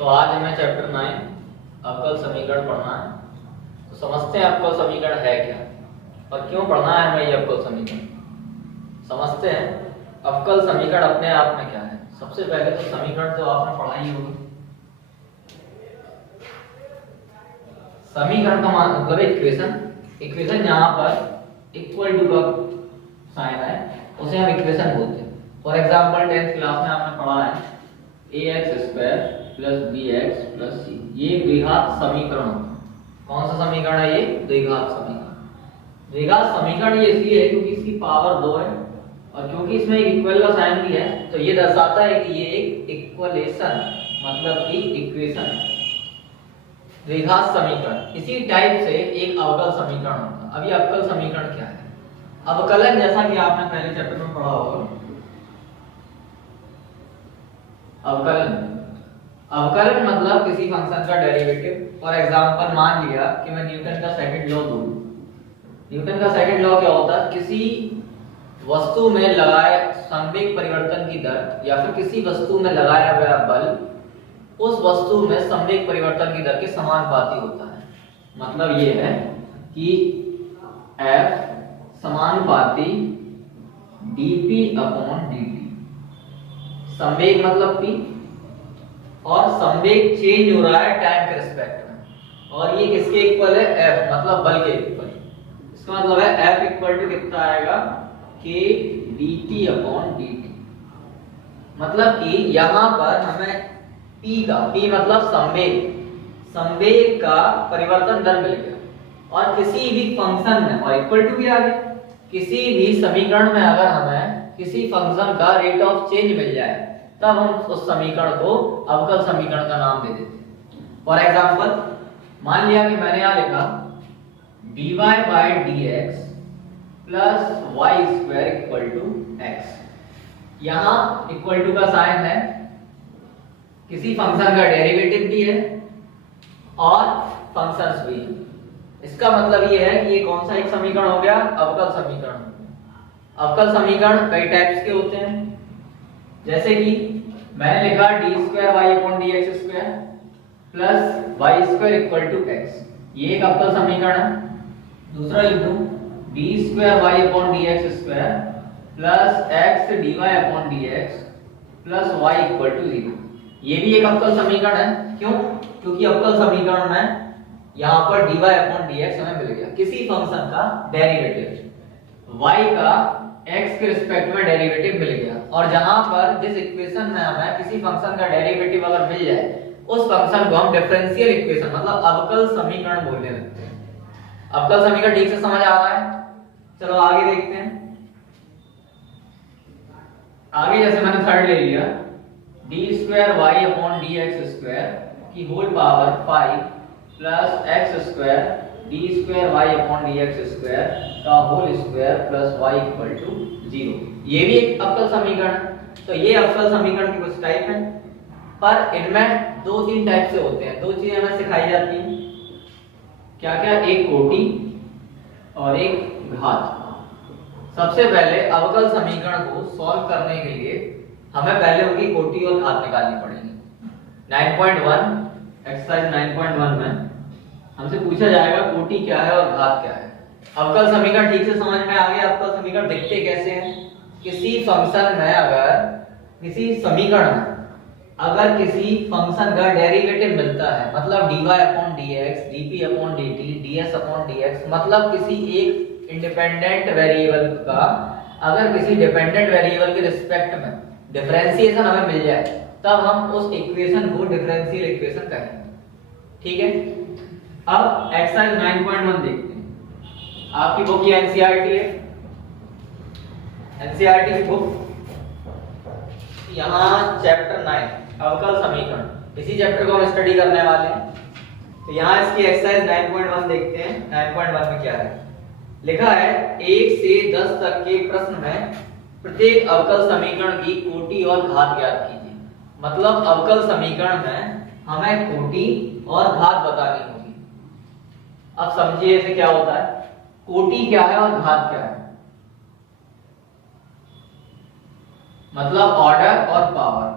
तो आज हमें चैप्टर 9 अवकल समीकरण पढ़ना है। तो समझते हैं अवकल समीकरण है क्या और क्यों पढ़ना है हमें ये अवकल समीकरण। समझते हैं अवकल समीकरण अपने आप में क्या है। सबसे पहले तो समीकरण तो आपने पढ़ा ही होगा। समीकरण का मतलब इक्वेशन। इक्वेशन यहाँ पर इक्वल टू का साइन है उसे हम इक्वेशन बोलते हैं। फॉर एग्जांपल 10th क्लास में आपने पढ़ा है ax² + bx + c, ये द्विघात समीकरण होता है। कौन सा समीकरण है ये? द्विघात समीकरण। द्विघात समीकरण ये इसलिए है क्योंकि इसकी पावर 2 है और क्योंकि इसमें एक इक्वल का साइन भी है तो ये दर्शाता है कि ये एक इक्वेशन मतलब कि इक्वेशन है। द्विघात समीकरण इसी टाइप से एक अवकल समीकरण होता है। अब ये अवकल समीकरण क्या है? अवकलन, जैसा कि आपने पहले चैप्टर में पढ़ा होगा। अवकलन मतलब किसी फंक्शन का डेरिवेटिव। फॉर एग्जांपल मान लिया कि मैं न्यूटन का सेकंड लॉ दूं। न्यूटन का सेकंड लॉ क्या होता है? किसी वस्तु में लगाए संवेग परिवर्तन की दर या फिर किसी वस्तु में लगाया गया बल उस वस्तु में संवेग परिवर्तन की दर के समानुपाती होता है। मतलब ये है कि F समानुपाती dp/dt। संवेग मतलब p और संवेग चेंज हो रहा है टाइम के रिस्पेक्ट में और ये किसके इक्वल है? F मतलब बल के इक्वल। इसका मतलब है F इक्वल टू कितना आएगा? k dp/dt। मतलब कि यहां पर हमें p मतलब संवेग का परिवर्तन दर मिल गया और किसी भी फंक्शन में और इक्वल टू भी आ गया। किसी भी समीकरण में अगर हमें किसी फंक्शन का रेट ऑफ चेंज मिल जाए तब हम उस समीकरण को अवकल समीकरण का नाम दे देते हैं। फॉर एग्जांपल मान लिया कि मैंने यहां लिखा dy/dx + y² = x। यहां इक्वल टू का साइन है, किसी फंक्शन का डेरिवेटिव भी है और फंक्शंस भी है। इसका मतलब ये है कि ये कौन सा एक समीकरण हो गया? अवकल समीकरण। अवकल समीकरण कई टाइप्स के होते हैं, जैसे कि मैंने लिखा d2y/dx² + y² = x, ये एक अवकल समीकरण है। दूसरा लिख दूं d2y/dx² + x dy/dx + y = 0, ये भी एक अवकल समीकरण है। क्यों? क्योंकि अवकल समीकरण में यहाँ पर dy/dx हमें मिल गया, किसी फंक्शन का डेरिवेटिव y का x के रिस्पेक्ट में डेरिवेटिव मिल गया। और जहां पर जिस इक्वेशन में हमें किसी फंक्शन का डेरिवेटिव अगर मिल जाए उस फंक्शन को हम डिफरेंशियल इक्वेशन मतलब अवकल समीकरण बोलने लगते हैं। अवकल समीकरण ठीक से समझ आ रहा है? चलो आगे देखते हैं। आगे जैसे मैंने थर्ड ले लिया d2y/dx² की होल पावर 5 + x² d2y/dx² का होल स्क्वायर + y = 0, ये भी एक अवकल समीकरण है। तो ये अवकल समीकरण की कुछ टाइप है, पर इनमें 2-3 टाइप से होते हैं। 2 चीजें हमें सिखाई जाती हैं। क्या क्या? एक कोटि और एक घात। सबसे पहले अवकल समीकरण को सॉल्व करने के लिए हमें पहले उनकी कोटि और घात निकालनी पड़ेगी। 9.1 एक्सरसाइज 9.1 में हमसे पूछा जाएगा कोटि क्या है और घात क्या है। अवकल समीकरण ठीक से समझ में आ गया? अवकल समीकरण दिखते कैसे हैं? किसी फंक्शन में अगर किसी समीकरण में अगर किसी फंक्शन का डेरिवेटिव मिलता है मतलब dy/dx dp/dt ds/dx, मतलब किसी एक इंडिपेंडेंट वेरिएबल का अगर किसी डिपेंडेंट वेरिएबल के रिस्पेक्ट में डिफरेंशिएशन हमें मिल जाए तब हम उस इक्वेशन को डिफरेंशियल इक्वेशन कहेंगे। ठीक है? अब एक्सरसाइज 9.1 देखते हैं। आपकी बुक ये एनसीईआरटी है, एनसीईआरटी की बुक, यहाँ चैप्टर 9 अवकल समीकरण, इसी चैप्टर को हम स्टडी करने वाले हैं। तो यहाँ इसकी एक्सरसाइज 9.1 देखते हैं। 9.1 में क्या है लिखा है? 1 से 10 तक के प्रश्न में प्रत्येक अवकल समीकरण की कोटि और घात ज्ञात कीजिए। मतलब अवकल समीकरण में हमें कोटि और घात बतानी होगी। अब समझिए इसे क्या होता है, कोटि क्या है और घात क्या है। मतलब ऑर्डर और पावर।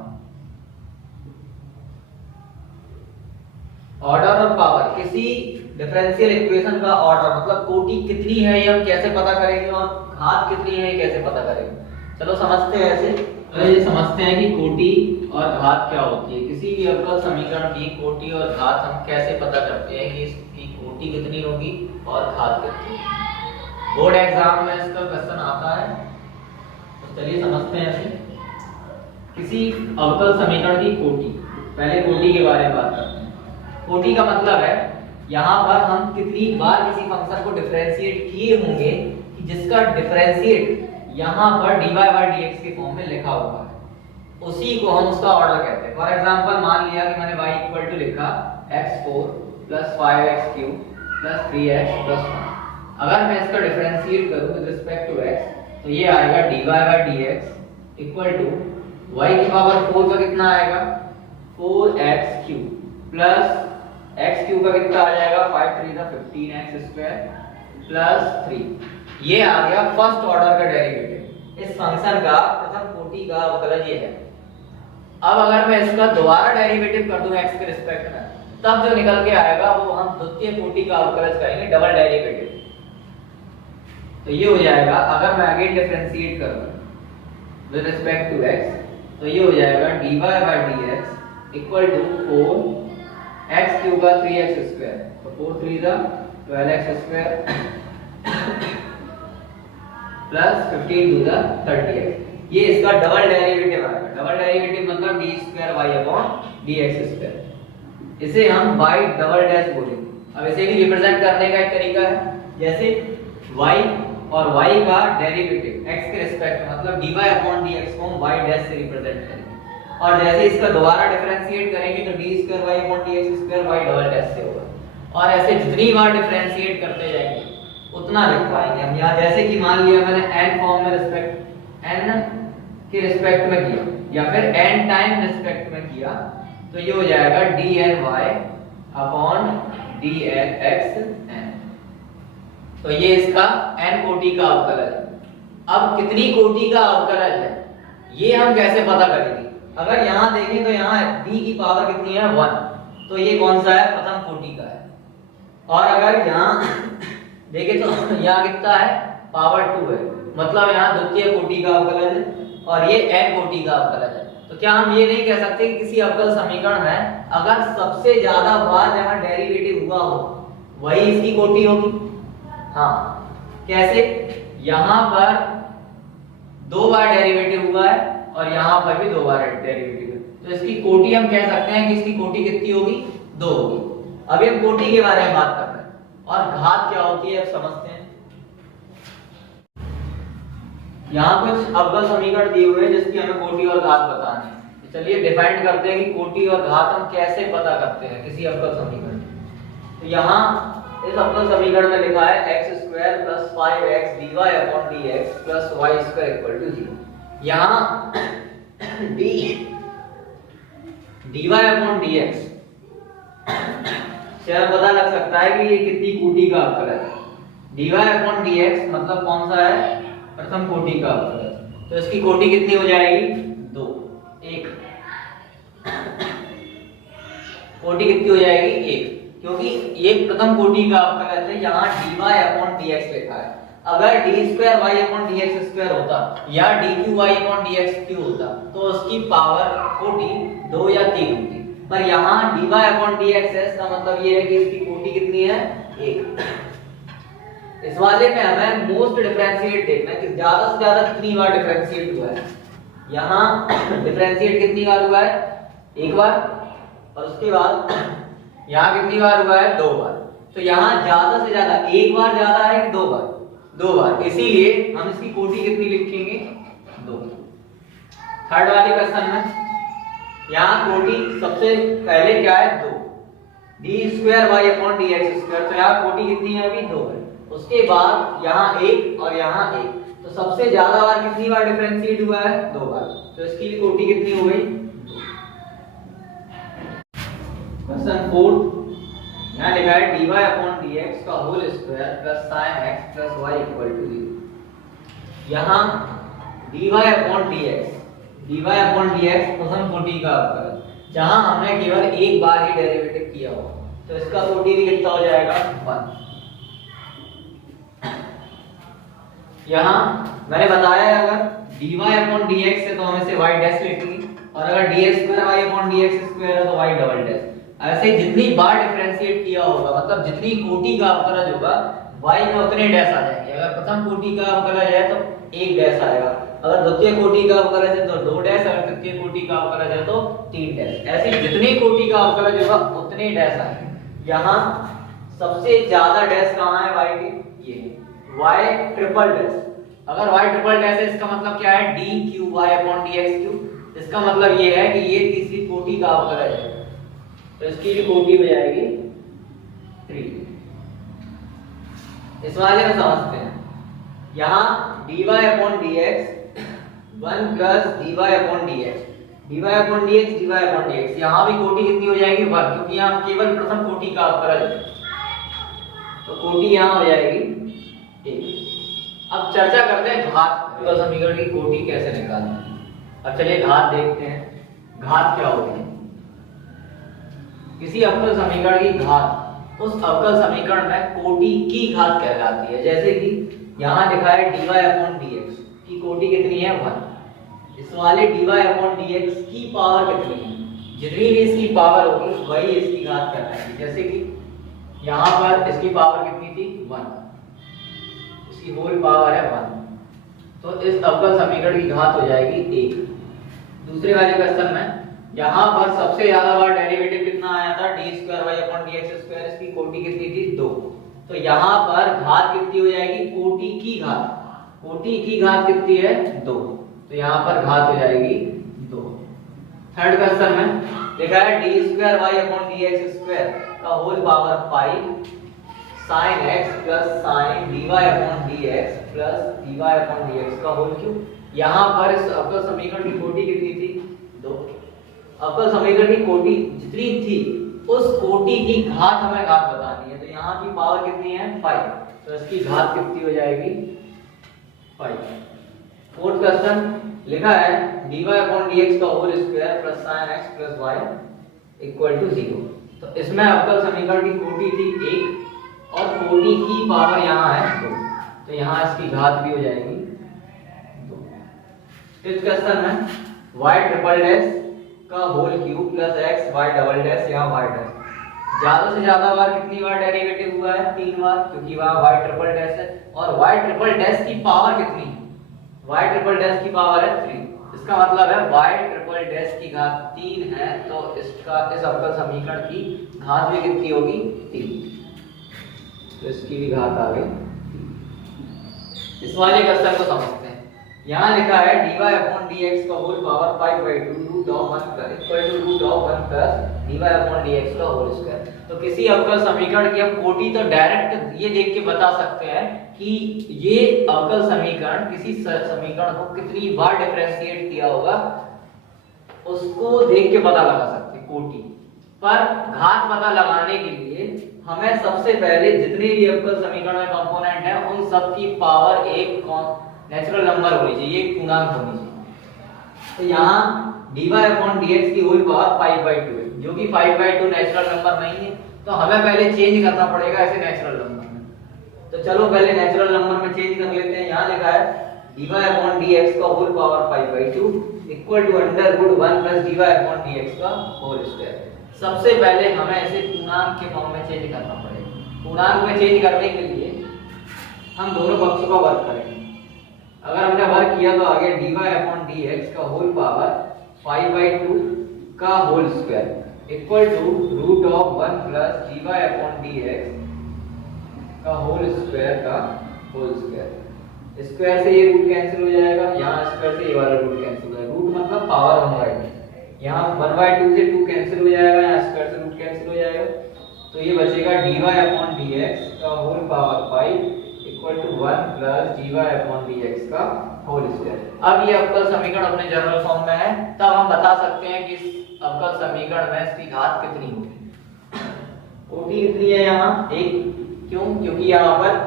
ऑर्डर और पावर, किसी डिफरेंशियल इक्वेशन का ऑर्डर मतलब कोटि कितनी है ये हम कैसे पता करेंगे और घात कितनी है ये कैसे पता करेंगे। चलो समझते हैं ऐसे। तो ये समझते हैं कि कोटि और घात क्या होती है। किसी भी अवकल समीकरण की कोटि और घात हम कैसे पता करते हैं कि इसकी कोटि कितनी होगी और घात कितनी होगी। बोर्ड एग्जाम में इसका क्वेश्चन आता है। तो चलिए समझते हैं ऐसे। किसी अवकल समीकरण की कोटि, पहले कोटि के बारे में बात करते हैं। कोटि का मतलब है यहाँ पर हम कितनी बार किसी फंक्शन को डिफरेंशिएट किए होंगे कि जिसका डिफरेंशिएट यहाँ पर dy by dx के फॉर्म में लिखा हुआ है, उसी को हम उसका ऑर्डर कहते हैं। फॉर एग्जांपल मान लिया कि मैंने y इक्वल टू लिखा x4 + 5x³ + 3x + 1। अगर मैं इसका डिफरेंशिएट करूं विद रिस्पेक्ट टू x तो ये आएगा dy by dx equal to y की पावर 4 का कितना आएगा 4x³ प्लस x³ का कितना आ जाएगा 5 3 = 15x² प्लस 3। ये आ गया फर्स्ट ऑर्डर का डेरिवेटिव। इस फंक्शन का प्रथम कोटि का अवकलज ये है। अब अगर मैं इसका दोबारा डेरिवेटिव कर दूं x के रिस्पेक्ट में, तब जो निकल के आएगा वो हम द्वितीय कोटि का अवकलज कहेंगे, डबल डेरिवेटिव। तो ये हो जाएगा, अगर मैं अगेन डिफरेंशिएट करूं विद रिस्पेक्ट टू x तो ये हो जाएगा dy by dx equal to 4x³ का 3x²। तो 4 3 = 12x² प्लस 15 2 = 30x। ये इसका डबल डेरिवेटिव आएगा। डबल डेरिवेटिव मतलब d²y/dx²। इसे हम y डबल डैश बोलेंगे। अब इसे भी रिप्रेजेंट करने का एक तरीका है, जैसे y और y का डेरिवेटिव x के रिस्पेक्ट में मतलब dy/dx को हम y डैश से रिप्रेजेंट करेंगे। और जैसे इसका दोबारा डिफरेंशिएट करेंगे तो d²y/dx² y डबल डैश से होगा। और ऐसे जितनी बार डिफरेंशिएट करते जाएंगे उतना लिख पाएंगे हम। यहाँ जैसे कि मान लिया मैंने n फॉर्म में रिस्पेक्ट n के रिस्पेक्ट में किया या फिर n टाइम रिस्पेक्ट में किया तो ये हो जाएगा dny/dxn। तो ये इसका n कोटि का अवकलज है। अब कितनी कोटि का अवकलज है ये हम कैसे पता करेंगे। अगर यहाँ देखें तो यहाँ d की पावर कितनी है 1, तो ये कौन सा है प्रथम कोटि का है। और अगर यहाँ देखें तो यहाँ कितना है पावर 2 है, मतलब यहाँ द्वितीय कोटि का अवकलज है और ये n कोटि का अवकलज है। तो क्या हम ये नहीं कह सकते कि किसी अवकल समीकरण में अगर सबसे ज्यादा बार जहाँ डेरिवेटिव हुआ हो वही इसकी कोटि होगी। हाँ कैसे, यहाँ पर 2 बार डेरिवेटिव हुआ है और यहाँ पर भी 2 बार डेरिवेटिव है, तो इसकी कोटि हम कह सकते हैं कि इसकी कोटि कितनी होगी 2 होगी। अभी हम कोटि के बारे में बात कर रहे हैं और घात क्या होती है अब समझते हैं। यहाँ कुछ अवकल समीकरण दिए हुए हैं जिसकी हमें कोटि और घात बतानी है। तो चलिए डिफाइन करते हैं कि कोटि और घात हम कैसे पता करते हैं किसी अवकल समीकरण। तो यहाँ इस अवकल समीकरण में लिखा है x² + 5x dy/dx + y² = 0। यहाँ dy/dx से हमें पता लग सकता है कि ये कितनी कोटि का अवकलज है। dy/dx मतलब कौन सा है प्रथम कोटि का अवकलज। तो इसकी कोटि कितनी हो जाएगी 2, 1। कोटि कितनी हो जाएगी 1, क्योंकि ये प्रथम कोटि का अवकलज है। यहाँ dy/dx लिखा है। अगर d²y/dx² होता या dqy/dx³ होता तो उसकी पावर कोटि 2 या 3 होती, पर यहाँ dy/dx है, इसका मतलब ये है कि इसकी कोटि कितनी है 1। इस वाले में हमें मोस्ट डिफरेंशिएट देखना है कि ज्यादा से ज्यादा कितनी बार डिफरेंशिएट हुआ है। यहाँ डिफरेंशिएट कितनी बार हुआ है 1 बार, और उसके बाद यहाँ कितनी बार हुआ है 2 बार। तो यहाँ ज्यादा से ज्यादा 1 बार ज्यादा है कि 2 बार, 2 बार, इसीलिए हम इसकी कोटि कितनी लिखेंगे 2। थर्ड वाले क्वेश्चन में यहाँ कोटि सबसे पहले क्या है 2, d²y/dx²। तो यहाँ कोटि कितनी है अभी 2 है। उसके बाद यहाँ 1 और यहाँ 1, तो सबसे ज्यादा बार कितनी बार डिफरेंशिएट हुआ है 2 बार, तो इसकी कोटि कितनी हो गई 2। क्वेश्चन 4 यहाँ लिखा है dy/dx का whole square plus sin x plus y equal to 0। यहाँ dy/dx प्रथम कोटि का अवकलज, जहां हमने केवल एक बार ही डेरिवेटिव किया हुआ, तो इसका कोटि भी कितना हो जाएगा 1। यहाँ मैंने बताया अगर dy अपॉन dx है तो हम इसे y डैश लिखेंगे, और अगर ds square y upon dx square है तो y डबल डैश। ऐसे जितनी बार डिफरेंशिएट किया होगा, मतलब जितनी कोटि का अवकलज होगा y में उतने डैश आ जाएंगे। अगर प्रथम कोटि का अवकलज है तो 1 डैश आएगा, अगर द्वितीय कोटि का अवकलज है तो 2 डैश, अगर तृतीय कोटि का अवकलज है तो 3 डैश। ऐसे जितनी कोटि का अवकलज होगा उतने डैश आएंगे। यहाँ सबसे ज्यादा डैश कहाँ है y के, ये y ट्रिपल डैश। अगर y ट्रिपल डैश है इसका मतलब क्या है, d cube y upon dx cube. इसका मतलब ये है कि ये तीसरी कोटि का अवकलज है, तो इसकी भी कोटि हो जाएगी 3। इस वाले में समझते हैं। यहाँ dy upon dx 1 plus dy upon dx, dy upon dx, dy upon dx, यहाँ भी कोटि कितनी हो जाएगी 1, क्योंकि यहाँ केवल प्रथम कोटि का अवकलज है, तो कोटि यहाँ हो जाएगी 1। अब चर्चा करते हैं घात समीकरण की कोटि कैसे निकालते हैं। अब चलिए घात देखते हैं, घात क्या होती है। किसी अवकल समीकरण की घात उस अवकल समीकरण में कोटि की घात कहलाती है। जैसे कि यहाँ लिखा है dy अपॉन dx की कोटि कितनी है 1। इस वाले dy अपॉन dx की पावर कितनी है, जितनी भी इसकी पावर होगी वही इसकी घात कहलाएगी। जैसे कि यहाँ पर इसकी पावर कितनी थी 1, इसकी होल पावर है 1, तो इस अवकल समीकरण की घात हो जाएगी 1। दूसरे वाले क्वेश्चन में यहाँ पर सबसे ज्यादा बार डेरिवेटिव कितना आया था, d square y upon dx square, इसकी कोटि कितनी थी 2। तो यहाँ पर घात कितनी हो जाएगी, कोटि की घात, कोटि की घात कितनी है 2, तो यहाँ पर घात हो जाएगी 2। थर्ड क्वेश्चन में लिखा है d square y upon dx square का whole power 5 sin x plus sin dy upon dx plus dy upon dx का होल क्यूब। यहाँ पर इस अवकल समीकरण की कोटि कितनी थी 2। अवकल समीकरण की कोटि जितनी थी उस कोटि की घात हमें घात बतानी है, तो यहाँ की पावर कितनी है 5, तो इसकी घात कितनी हो जाएगी 5। फोर्थ क्वेश्चन लिखा है dy अपॉन dx का whole square plus sin x plus y equal to 0। तो इसमें अवकल समीकरण की कोटि थी 1 और कोटि की पावर यहाँ है 2, तो यहाँ इसकी घात भी हो जाएगी 2। फिफ्थ क्वेश्चन में y ट्रिपल डैश का whole cube plus x y double dash, यहाँ y डैश। ज्यादा से ज्यादा बार कितनी बार डेरिवेटिव हुआ है 3 बार, क्योंकि वहाँ y ट्रिपल डैश है। और y ट्रिपल डैश की पावर कितनी है, y ट्रिपल डैश की पावर है 3। इसका मतलब है y ट्रिपल डैश की घात 3 है, तो इसका इस अवकल समीकरण की घात भी कितनी होगी 3, तो इसकी भी घात आ गई। इस वाले क्वेश्चन को समझते हैं। यहाँ लिखा है dy अपॉन dx का whole power 5/2 root of 1 equal to root of 1 plus dy upon dx का होल स्क्वायर। तो किसी अवकल समीकरण की हम कोटि तो डायरेक्ट ये देख के बता सकते हैं कि ये अवकल समीकरण किसी समीकरण को कितनी बार डिफरेंशिएट किया होगा, उसको देख के पता लगा सकते हैं कोटि। पर घात पता लगाने के लिए हमें सबसे पहले जितने भी अवकल समीकरण में कंपोनेंट है उन सब की पावर एक नेचुरल नंबर होनी चाहिए, एक पूर्णांक होनी चाहिए। तो यहाँ dy अपॉन dx की होल पावर 5/2 है, जो कि 5/2 नेचुरल नंबर नहीं है, तो हमें पहले चेंज करना पड़ेगा ऐसे नेचुरल नंबर में। तो चलो पहले नेचुरल नंबर में चेंज कर लेते हैं। यहाँ लिखा है dy अपॉन dx का whole power 5/2 equal to under root 1 plus dy upon dx का होल स्क्वायर। सबसे पहले हमें इसे पूर्णांक के फॉर्म में चेंज करना पड़ेगा। पूर्णांक में चेंज करने के लिए हम दोनों पक्षों का वर्ग करेंगे। अगर हमने वर्क किया तो आगे dy अपॉन dx का होल पावर 5/2 का whole square equal to root of 1 plus dy upon dx का होल स्क्वायर का होल स्क्वायर। स्क्वायर से ये रूट कैंसिल हो जाएगा, यहाँ स्क्वायर से ये वाला रूट कैंसिल हो जाएगा। रूट मतलब पावर 1/2, यहाँ 1/2 से 2 कैंसिल हो जाएगा, यहाँ स्क्वायर से रूट कैंसिल हो जाएगा, तो ये बचेगा dy अपॉन dx का whole power 5 equal to 1 plus dy upon dx का होल स्क्वायर। अब ये अवकल समीकरण अपने जनरल फॉर्म में है, तब हम बता सकते हैं कि इस अवकल समीकरण में इसकी घात कितनी होगी। कोटि कितनी है यहाँ 1, क्यों, क्योंकि यहाँ पर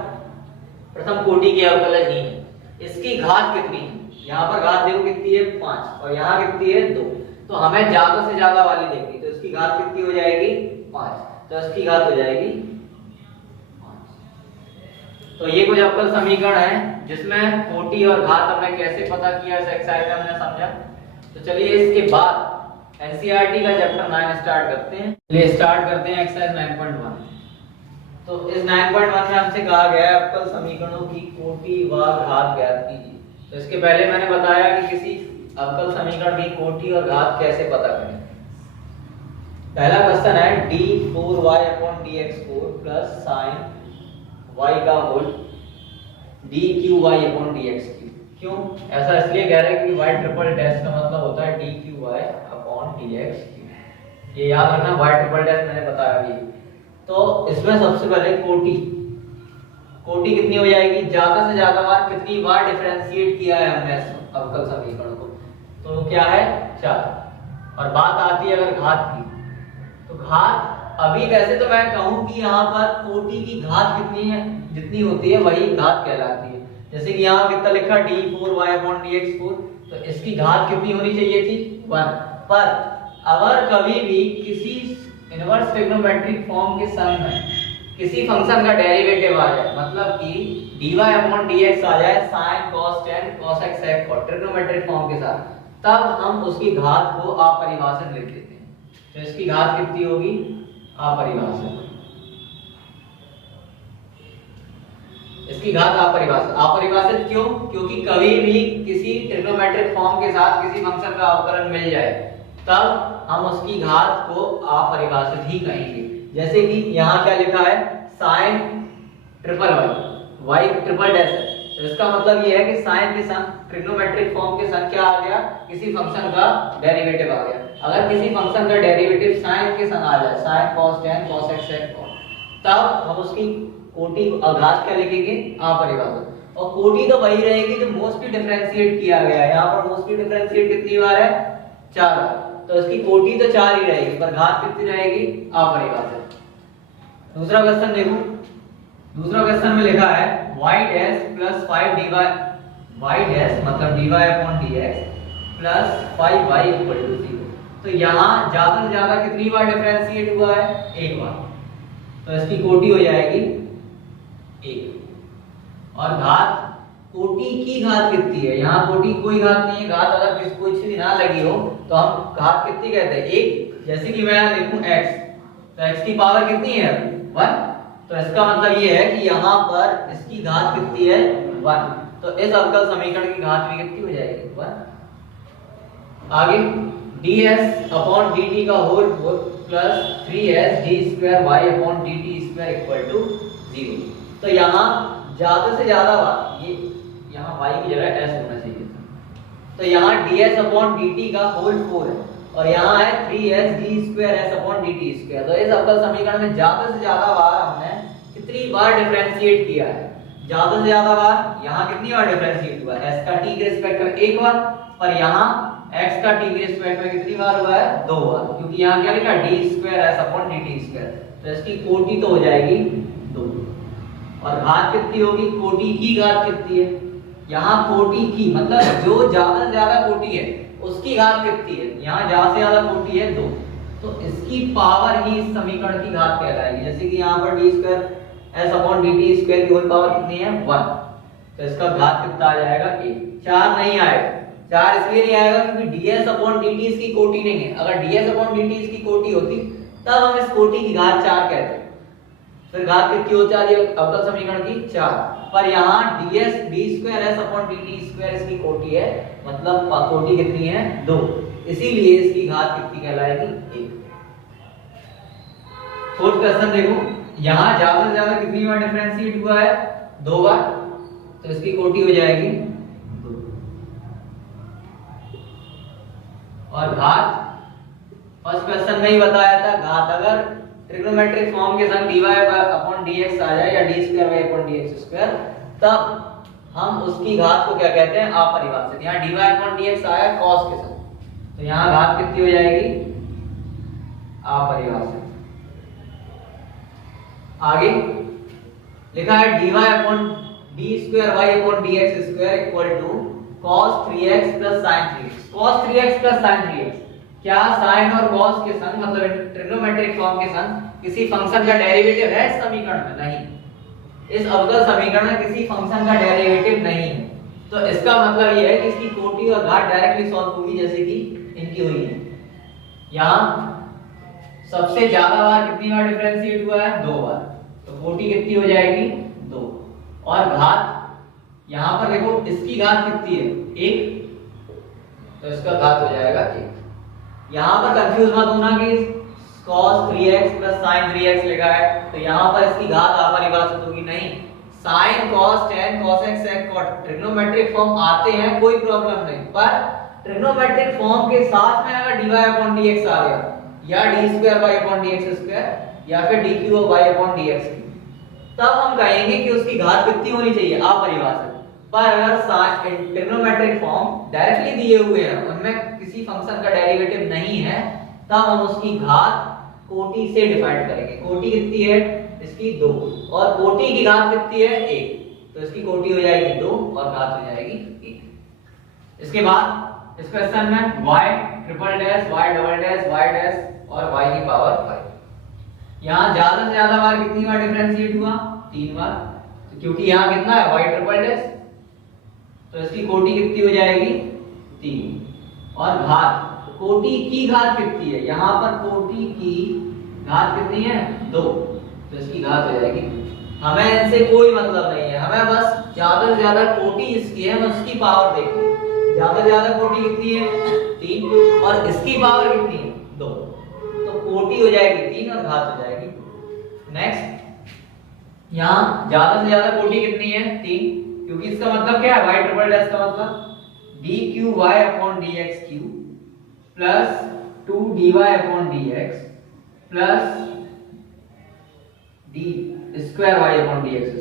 प्रथम कोटि के अवकलज नहीं है। इसकी घात कितनी है, यहाँ पर घात देखो कितनी है 5 और यहाँ कितनी है 2, तो हमें ज्यादा से ज्यादा वाली देखनी, तो इसकी घात कितनी हो जाएगी 5। तो इसकी घात हो जाएगी 5। तो ये कुछ अवकल समीकरण है जिसमें कोटि और घात हमने कैसे पता किया इस एक्सरसाइज में हमने समझा। तो चलिए इसके बाद एनसीईआरटी का चैप्टर 9 स्टार्ट करते हैं। चलिए स्टार्ट करते हैं एक्सरसाइज 9.1। तो इस 9.1 में हमसे कहा गया है अवकल समीकरणों की कोटि व घात ज्ञात कीजिए। तो इसके पहले मैंने बताया कि किसी अवकल समीकरण की कोटि और घात कैसे पता करें। पहला क्वेश्चन है d4y/dx4 प्लस sin y का होल dqy/dx3। क्यों ऐसा इसलिए कह रहे हैं कि y ट्रिपल डैश का मतलब होता है dqy/dx3। ये याद रखना, y ट्रिपल डैश मैंने बताया भी। तो इसमें सबसे पहले कोटि कितनी हो जाएगी, ज्यादा से ज्यादा बार कितनी बार डिफरेंशिएट किया है हमने अवकल समीकरण को, तो क्या है 4। और बात आती है अगर घात की, तो घात अभी वैसे तो मैं कहूं कि यहाँ पर कोटि की घात कितनी है, जितनी होती है वही घात कहलाती है। जैसे कि यहाँ कितना लिखा d4y/dx4, तो इसकी घात कितनी होनी चाहिए थी 1। पर अगर कभी भी किसी इनवर्स ट्रिग्नोमेट्रिक फॉर्म के सम में किसी फंक्शन का डेरिवेटिव आ जाए, मतलब कि dy/dx आ जाए sin cos tan cos x sec cot trigonometric form के साथ, तब हम उसकी घात को अपरिभाषित लिख देते हैं। तो इसकी घात कितनी होगी अपरिभाषित। इसकी घात अपरिभाषित क्यों? क्योंकि कभी भी किसी ट्रिग्नोमेट्रिक फॉर्म के साथ किसी फंक्शन का अवकलन मिल जाए तब हम उसकी घात को अपरिभाषित ही कहेंगे। जैसे कि यहाँ क्या लिखा है sin triple y triple dash है, तो इसका मतलब ये है कि sin के सन ट्रिग्नोमेट्रिक फॉर्म के सन क्या आ गया, किसी फंक्शन का डेरिवेटिव आ गया। अगर किसी फंक्शन का डेरिवेटिव sin के सन आ जाए sin cos tan cos x sec cot, तब हम उसकी कोटि घात क्या लिखेंगे अपरिभाषित। और कोटि तो वही रहेगी जो मोस्टली डिफरेंशिएट किया गया है। यहाँ पर मोस्टली डिफरेंशिएट कितनी बार है 4 बार, तो इसकी कोटि तो 4 ही रहेगी पर घात कितनी रहेगी अपरिभाषित। दूसरा क्वेश्चन देखो, दूसरा क्वेश्चन में लिखा है y dash plus 5 dy y dash मतलब dy/dx plus 5y equal to 0। तो यहाँ ज्यादा से ज्यादा कितनी बार डिफरेंशिएट हुआ है 1 बार, तो इसकी कोटि हो जाएगी 1। और घात कोटि की घात कितनी है, यहाँ कोटि कोई घात नहीं है, घात अगर कुछ भी ना लगी हो तो हम घात कितनी कहते हैं 1। जैसे कि मैं यहाँ लिखूं x, तो x की पावर कितनी है 1, तो इसका मतलब ये है कि यहाँ पर इसकी घात कितनी है 1। तो इस अवकल समीकरण की घात भी कितनी हो जाएगी 1। आगे ds/dt का whole plus 3s d2y/dt² equal to 0। तो यहाँ ज्यादा से ज्यादा बार ये यहाँ y की जगह s होना चाहिए था, तो यहाँ ds/dt का होल 4 है और यहाँ है 3s d2s/dt²। तो इस अवकल समीकरण में ज्यादा से ज्यादा बार हमने कितनी बार डिफरेंशिएट किया है, ज्यादा से ज्यादा बार यहाँ कितनी बार डिफरेंशिएट हुआ है, s का t के रिस्पेक्ट में 1 बार, पर यहाँ x का t के रिस्पेक्ट में कितनी बार हुआ है 2 बार, क्योंकि यहाँ क्या लिखा d2s/dt²। तो इसकी कोटि तो हो जाएगी 2। और घात कितनी होगी, कोटि की घात कितनी है, यहाँ कोटि की मतलब जो ज्यादा से ज्यादा कोटि है उसकी घात कितनी है, यहाँ ज्यादा से ज्यादा कोटि है 2, तो इसकी पावर ही इस समीकरण की घात कहलाएगी। जैसे कि यहाँ पर d2s/dt² की होल पावर कितनी है 1, तो इसका घात कितना आ जाएगा 1। 4 नहीं आएगा, 4 इसलिए नहीं आएगा क्योंकि ds/dt इसकी कोटि नहीं है। अगर ds/dt इसकी कोटि होती तब हम इस कोटि की घात 4 कहते, फिर घात कितनी हो जाती है अवकल समीकरण की 4। पर यहाँ d2s/dt² इसकी कोटि है, मतलब कोटि कितनी है 2, इसीलिए इसकी घात कितनी कहलाएगी 1। फोर्थ क्वेश्चन देखो, यहाँ ज्यादा से ज्यादा कितनी बार डिफरेंशिएट हुआ है 2 बार, तो इसकी कोटि हो जाएगी 2। और घात फर्स्ट क्वेश्चन में ही बताया था, घात अगर ट्रिग्नोमेट्रिक फॉर्म के संग dy/dx आ जाए या d2y/dx², तब हम उसकी घात को क्या कहते हैं अपरिभाषित। यहाँ dy/dx आया cos के संग, तो यहाँ घात कितनी हो जाएगी अपरिभाषित। आगे लिखा है dy/d2y/dx² equal to cos 3x plus sin 3x। cos 3x plus sin 3x क्या साइन और कॉस के संग मतलब ट्रिग्नोमेट्रिक फॉर्म के संग किसी फंक्शन का डेरिवेटिव है इस समीकरण में? नहीं, इस अवकल समीकरण में किसी फंक्शन का डेरिवेटिव नहीं है। तो इसका मतलब यह है कि इसकी कोटि और घात डायरेक्टली सॉल्व होगी जैसे कि इनकी हुई है। यहाँ सबसे ज्यादा बार कितनी बार डिफरेंशिएट हुआ है? 2 बार, तो कोटि कितनी हो जाएगी? 2। और घात यहाँ पर देखो इसकी घात कितनी है? 1, तो इसका घात हो जाएगा 1। यहाँ पर कंफ्यूज मत होना कि cos 3x sin 3x लिखा है तो यहाँ पर इसकी घात अपरिभाषित होगी, नहीं। sin cos tan cos x sec cot trigonometric form आते हैं, कोई प्रॉब्लम नहीं, पर ट्रिग्नोमेट्रिक फॉर्म के साथ में अगर dy/dx आ गया या d2y/dx2 या फिर dq/dx तब हम कहेंगे कि उसकी घात कितनी होनी चाहिए? अपरिभाषित। पर अगर ट्रिग्नोमेट्रिक फॉर्म डायरेक्टली दिए हुए हैं, उनमें किसी फंक्शन का डेरिवेटिव नहीं है, तब हम उसकी घात कोटि से डिफाइन करेंगे। कोटि कितनी है इसकी? 2, और कोटि की घात कितनी है? 1, तो इसकी कोटि हो जाएगी 2 और घात हो जाएगी 1। इसके बाद इस क्वेश्चन में y triple dash y double dash y dash और y की पावर 5। यहाँ ज्यादा से ज्यादा बार कितनी बार डिफरेंशिएट हुआ? 3 बार, तो क्योंकि यहाँ कितना है y ट्रिपल डैश, तो इसकी कोटि कितनी हो जाएगी? 3। और घात, कोटि की घात कितनी है? यहाँ पर कोटि की घात कितनी है? 2, तो इसकी घात हो जाएगी। हमें इनसे कोई मतलब नहीं है, हमें बस ज्यादा से ज्यादा कोटि इसकी है, हमें उसकी पावर देखनी है। ज्यादा से ज्यादा कोटि कितनी है? 3, और इसकी पावर कितनी है? 2, तो कोटि हो जाएगी 3 और घात हो जाएगी। नेक्स्ट, यहाँ ज्यादा से ज्यादा कोटि कितनी है? 3, क्योंकि इसका मतलब क्या है? y ट्रिपल डैश का मतलब dqy/dx³ plus 2dy/dx plus d2y/dx²,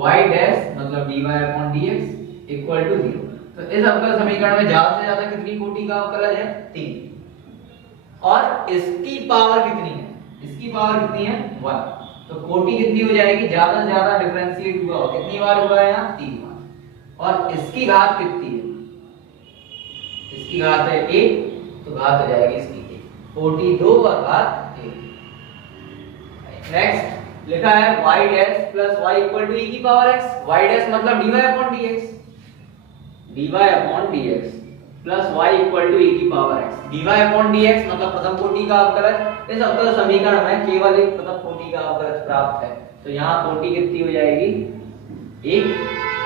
y dash मतलब dy/dx इक्वल टू 0। तो इस अवकल समीकरण में ज्यादा से ज्यादा कितनी कोटि का अवकलज है? 3। और इसकी पावर कितनी है? इसकी पावर कितनी है? 1, तो कोटि कितनी हो जाएगी? ज्यादा से ज्यादा डिफरेंशिएट हुआ हो, कितनी बार हुआ है? यहाँ 3 बार। और इसकी घात कितनी है? इसकी घात है 1, तो घात हो जाएगी इसकी 1। कोटि 2 और घात 1। नेक्स्ट लिखा है y dash plus y equal to e की पावर x। y डैश मतलब dy/dx, dy/dx plus y equal to e की पावर x। dy/dx मतलब प्रथम कोटि का अवकलज। इस अवकल समीकरण में केवल एक प्रथम कोटि का अवकलज प्राप्त है, तो यहाँ कोटि कितनी हो जाएगी? 1,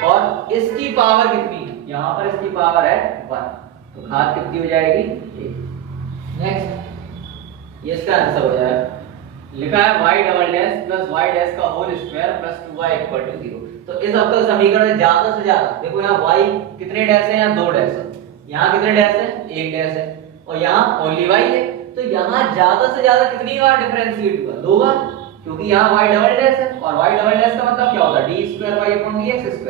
और इसकी पावर कितनी है? यहाँ पर इसकी पावर है 1, तो घात कितनी हो जाएगी? 1। नेक्स्ट, ये इसका आंसर हो जाएगा। लिखा है y double dash plus y dash का whole square plus 2y equal to 0। तो इस अवकल समीकरण में ज्यादा से ज्यादा देखो, यहाँ y कितने डैश है? यहाँ 2 डैश है। यहाँ कितने डैश है? 1 डैश है। और यहाँ ओनली y है, तो यहाँ ज्यादा से ज्यादा कितनी बार डिफरेंशिएट हुआ? 2 बार, क्योंकि यहाँ y डबल डैश है, और y डबल डैश का मतलब क्या होता है? d2y/dx²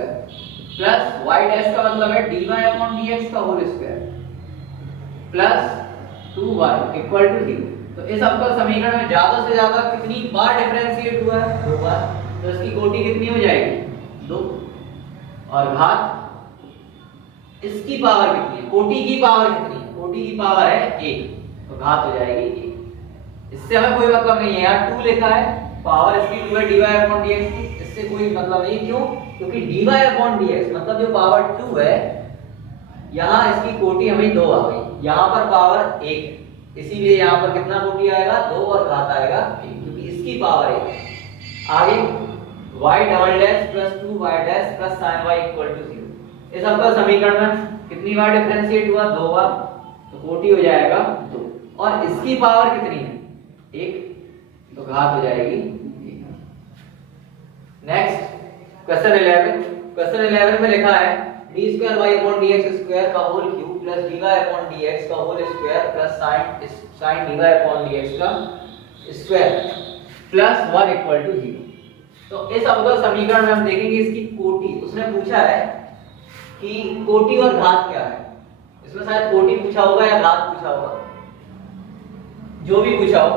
प्लस y डैश का मतलब है dy/dx का whole square plus 2y equal to 0। तो इस अवकल समीकरण में ज्यादा से ज्यादा कितनी बार डिफरेंशिएट हुआ है? 2 बार, तो इसकी कोटि कितनी हो जाएगी? 2, और घात इसकी पावर कितनी है? कोटि की पावर कितनी है? कोटि की पावर है 1, तो घात हो जाएगी 1। इससे हमें कोई मतलब नहीं है, यहाँ 2 लिखा है, पावर इसकी 2 है dy/dx की, इससे कोई मतलब नहीं। क्यों? क्योंकि dy/dx मतलब जो पावर 2 है, यहाँ इसकी कोटि हमें 2 आ गई, यहाँ पर पावर 1, इसीलिए यहाँ पर कितना कोटि आएगा? 2 और घात आएगा 1, क्योंकि इसकी पावर 1 है। आगे y double dash plus 2y dash plus sin y equal to 0। इस अवकल समीकरण में कितनी बार डिफरेंशिएट हुआ? 2 बार, तो कोटि हो जाएगा 2, और इसकी पावर कितनी है? 1, तो घात हो जाएगी 1। Next question 11। क्वेश्चन 11 में लिखा है d2y/dx² का होल क्यूब प्लस dy/dx का whole square plus sin dy/dx का स्क्वायर प्लस 1 इक्वल टू 0। तो इस अवकल समीकरण में हम देखेंगे इसकी कोटि। उसने पूछा है कि कोटि और घात क्या है। इसमें शायद कोटि पूछा होगा या घात पूछा होगा, जो भी पूछा हो,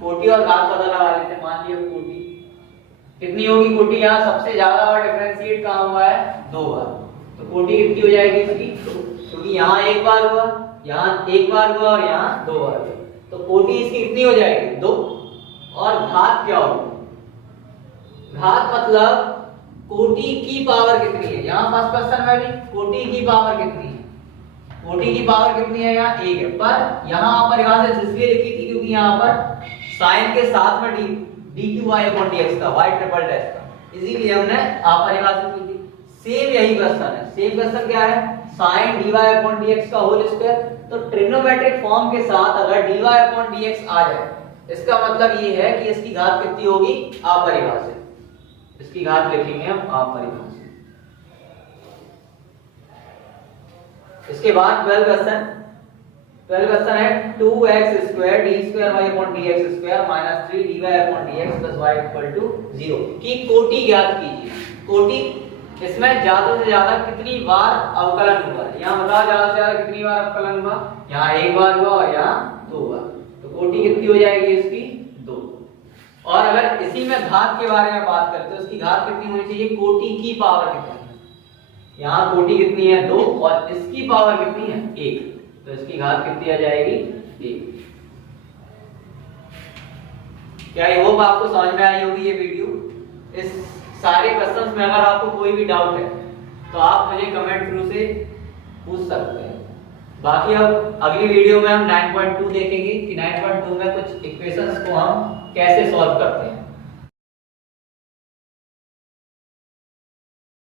कोटि और घात पता लगा लेते हैं। मान लिया कोटि कितनी होगी? कोटि यहाँ सबसे ज्यादा बार डिफरेंशिएट कहाँ हुआ है? 2 बार, तो कोटि कितनी हो जाएगी इसकी? क्योंकि यहाँ 1 बार हुआ, यहाँ एक बार हुआ और यहाँ 2 बार हुआ, तो कोटि इसकी कितनी हो जाएगी 2। और घात क्या होगी, घात मतलब कोटि की पावर कितनी है, यहाँ फर्स्ट पर्सन में भी कोटि की पावर कितनी है, कोटि की पावर कितनी है यहाँ 1 है, पर यहाँ परिभाषा इसलिए लिखी थी क्योंकि यहाँ पर साइन के साथ में dqy/dx था, y ट्रिपल डैश था, इसीलिए हमने अपरिभाषित की थी। सेम यही क्वेश्चन है, सेम क्वेश्चन क्या है, sin dy/dx का होल स्क्वायर, तो ट्रिग्नोमेट्रिक फॉर्म के साथ अगर dy/dx आ जाए इसका मतलब ये है कि इसकी घात कितनी होगी अपरिभाषित, इसकी घात लिखेंगे हम अपरिभाषित। इसके बाद 12 क्वेश्चन है 2x² d2y/dx² - 3 dy/dx + y = 0 की कोटि ज्ञात कीजिए। कोटि इसमें ज्यादा से ज्यादा कितनी बार अवकलन हुआ है, यहाँ बताओ ज्यादा से ज्यादा कितनी बार अवकलन हुआ, यहाँ 1 बार हुआ और यहाँ 2 बार, तो कोटि कितनी हो जाएगी इसकी 2। और अगर इसी में घात के बारे में बात करें तो इसकी घात कितनी होनी चाहिए, कोटि की पावर कितनी है, यहाँ कोटि कितनी है 2 और इसकी पावर कितनी है 1, तो इसकी घात कितनी आ जाएगी 1। क्या आई होप आपको समझ में आई होगी ये वीडियो। इस सारे क्वेश्चंस में अगर आपको कोई भी डाउट है तो आप मुझे कमेंट थ्रू से पूछ सकते हैं। बाकी अब अगली वीडियो में हम 9.2 देखेंगे कि 9.2 में कुछ इक्वेशंस को हम कैसे सॉल्व करते हैं।